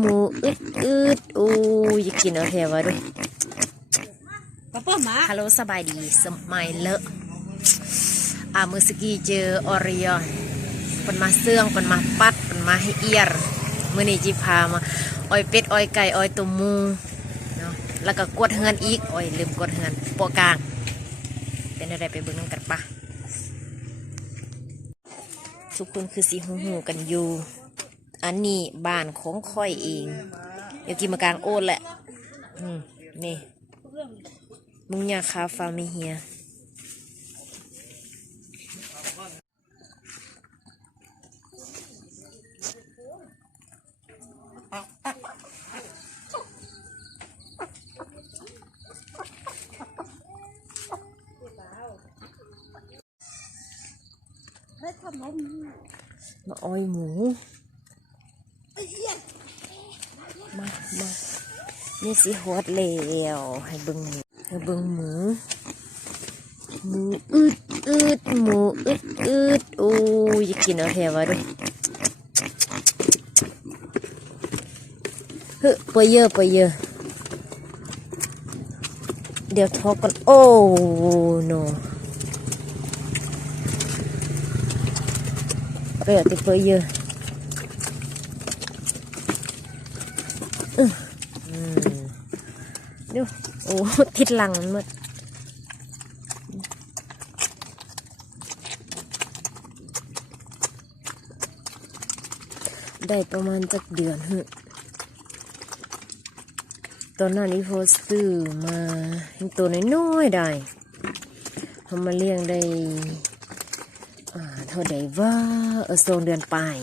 หมูอึดอึดโอ้ยอยากกินเอาแถวะด้วยป้าป้าหมาฮัลโหลสบายดีสมัยเลอะอ่ามือสกี้เจอออริยอนเป็นมาเสื่องเป็นมาปัดเป็นมาให้เอียรมื่อนี้จิพามาอ้อยเป็ดอ้อยไก่อ้อยตัวหมูเนาะแล้วก็กวดเฮือนอีกอ้อยลืมกวดเฮือนปอกลาง เป็นอะไรไปเบิ่งน้ำกันปะทุกคนคือสีหูหูกันอยู่ อันนี้บ้านของค่อยเองเดี๋ยวกินมากลางโอนแหละ อืม นี่ มึงอยากคาฟามิเฮียเฮ้ยทำนมมาอ้อยหมู มา มา นี่สิฮอดแล้วให้เบิ่งหมูให้เบิ่งหมูหมูอึดอึดหมูอึดอึดโอ้ยอยากกินเอาแถวะด้วยเฮ้ยไปเยอะไปเยอะเดี๋ยวทอกกันโอ้โน Kaya tipo iya. Uh. Duh. Oh, ทิศหลังมันหมดได้ประมาณจักเดือนเหอะตอนนั้นอีโพสซื้อมาตัวน้อยๆได้ทำมาเลี้ยงได้อ่าเท่าใดว่าเออสองเดือนไปลาย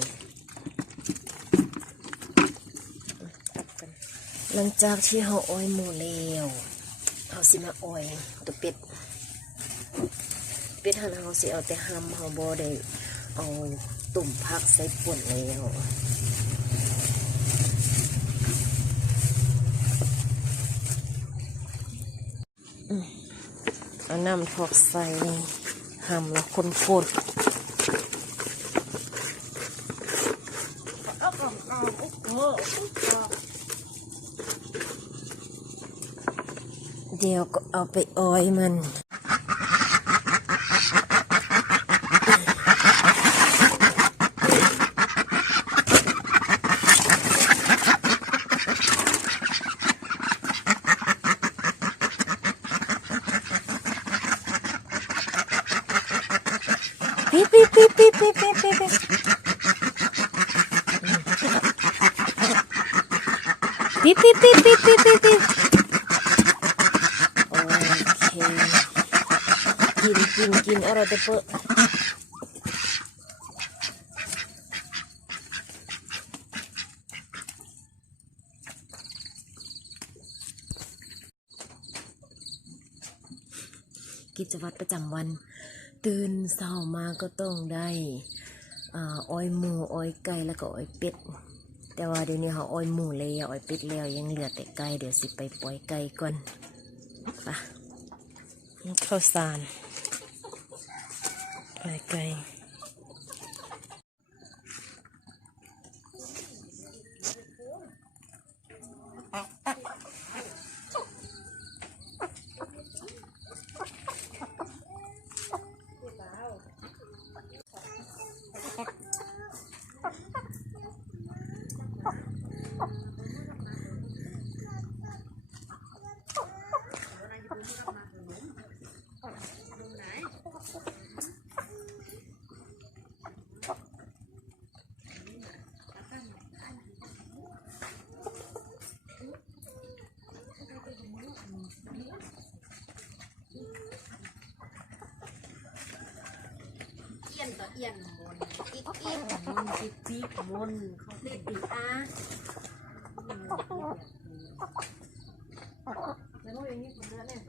หลังจากที่เขาอ้อยหมูแล้วเขาสิมาอ้อยตัวเป็ด เป็ดหันเขาสิเอาแต่หำเขาบ่ได้เอาตุ่มผักใส่ป่นแล้วอืมเอาน้ำทอกใส่หำแล้วคนฝ Duke of Oiman. Pip, pip, pip, pip, pip, pip, pip. Pip, pip, pip, pip, pip, pip. กินกินอร่อยแต่เปกิจวัตรประจำวัน ตื่นเช้ามาก็ต้องได้อ้อยหมูอ้อยไก่แล้วก็อ้อยเป็ดแต่ว่าเดี๋ยวนี้เขาอ้อยหมูแล้วอ้อยเป็ดแล้วยังเหลือแต่ไก่เดี๋ยวสิไปปล่อยไก่ก่อนปะข้าวสาร 来盖 เอียนบนอีกอีกบนจิกจิกบนเขาเด็ดอีอะแล้วก็อย่างนี้คนเดือเนี่ย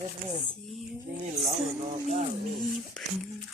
Seriously, me pretty.